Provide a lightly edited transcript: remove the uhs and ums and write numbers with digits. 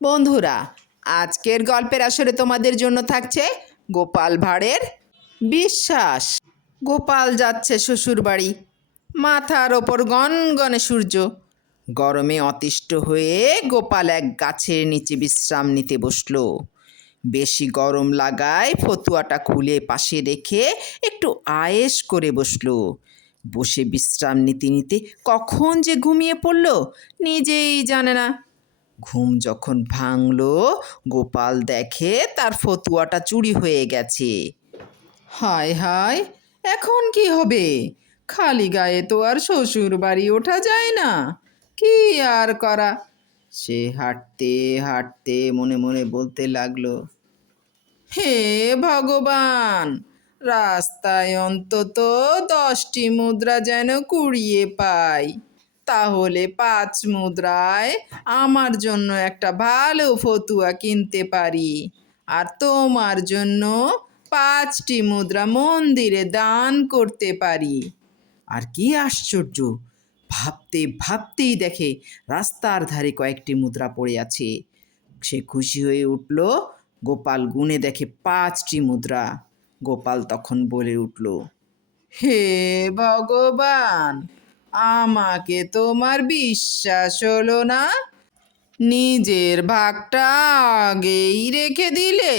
বন্ধুরা, আজকের গল্পের আসরে তোমাদের জন্য থাকছে গোপাল ভাঁড়ের বিশ্বাস। গোপাল যাচ্ছে শ্বশুর বাড়ি। মাথার ওপর গনগনে সূর্য। গরমে অতিষ্ঠ হয়ে গোপাল এক গাছের নিচে বিশ্রাম নিতে বসলো। বেশি গরম লাগায় ফতুয়াটা খুলে পাশে রেখে একটু আয়েশ করে বসলো। বসে বিশ্রাম নিতে নিতে কখন যে ঘুমিয়ে পড়লো নিজেই জানে না। ঘুম যখন ভাঙল, গোপাল দেখে তার ফতুয়াটা চুরি হয়ে গেছে। হায় হায়, এখন কি হবে? খালি গায়ে তো আর শ্বশুর বাড়ি ওঠা যায় না। কি আর করা? সে হাঁটতে হাঁটতে মনে মনে বলতে লাগলো, হে ভগবান, রাস্তায় অন্তত 10টি মুদ্রা যেন কুড়িয়ে পাই, তাহলে 5 মুদ্রায় আমার জন্য একটা ভালো ফতুয়া কিনতে পারি, আর তোমার জন্য 5টি মুদ্রা মন্দিরে দান করতে পারি। আর কি আশ্চর্য, ভাবতে ভাবতেই দেখে রাস্তার ধারে কয়েকটি মুদ্রা পড়ে আছে। সে খুশি হয়ে উঠল। গোপাল গুনে দেখে 5টি মুদ্রা। গোপাল তখন বলে উঠল, হে ভগবান, আমাকে তোমার বিশ্বাস হলো না? নিজের ভাগটা আগেই রেখে দিলে।